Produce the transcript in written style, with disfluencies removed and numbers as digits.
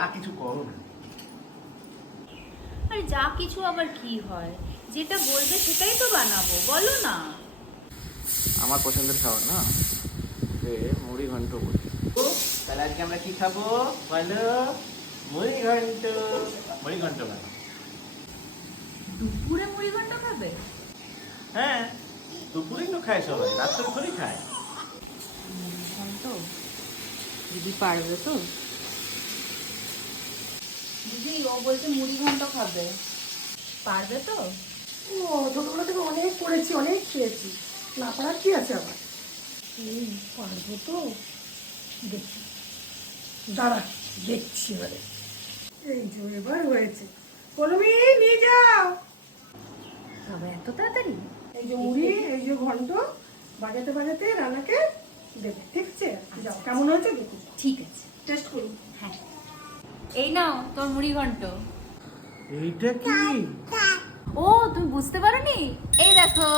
যা কিছু করো না। আরে যা কিছু আবার কি হয়, যেটা বলবে সেটাই তো বানাবো, বলো না। আমার পছন্দের খাবার না, মুড়ি ঘন্ট বলি। তাহলে আজকে আমরা কি খাবো বলো? মুড়ি ঘন্ট। মুড়ি ঘন্ট মানে দুপুরে মুড়ি ঘন্ট খাবে? হ্যাঁ, দুপুরেই তো খায় সবাই, রাত্রে থোড়ি খায়। মুড়ি ঘন্ট দিদি পারবে তো? দিদি ও বলছে মুড়ি ঘন্ট খাবে, পারবে তো? ও ছোটবেলা থেকে অনেক করেছি, অনেক খেয়েছি, না পারার কি আছে আবার? পারবো তো, দেখি, দাঁড়া দেখছি এবারে। এই যে এবার হয়েছে, কলমি নিয়ে যাও। তবে এত তাড়াতাড়ি? এই যে মুড়ি, এই যে ঘন্ট, বাজাতে বাজাতে রান্নাকে দেবে, ঠিক আছে? যাও, কেমন হয়েছে দেখুন, ঠিক আছে, টেস্ট করুন। হ্যাঁ। এই নাও তোর মুড়ি ঘন্ট। এইটা কি? ও তুমি বুঝতে পারোনি? এই দেখো।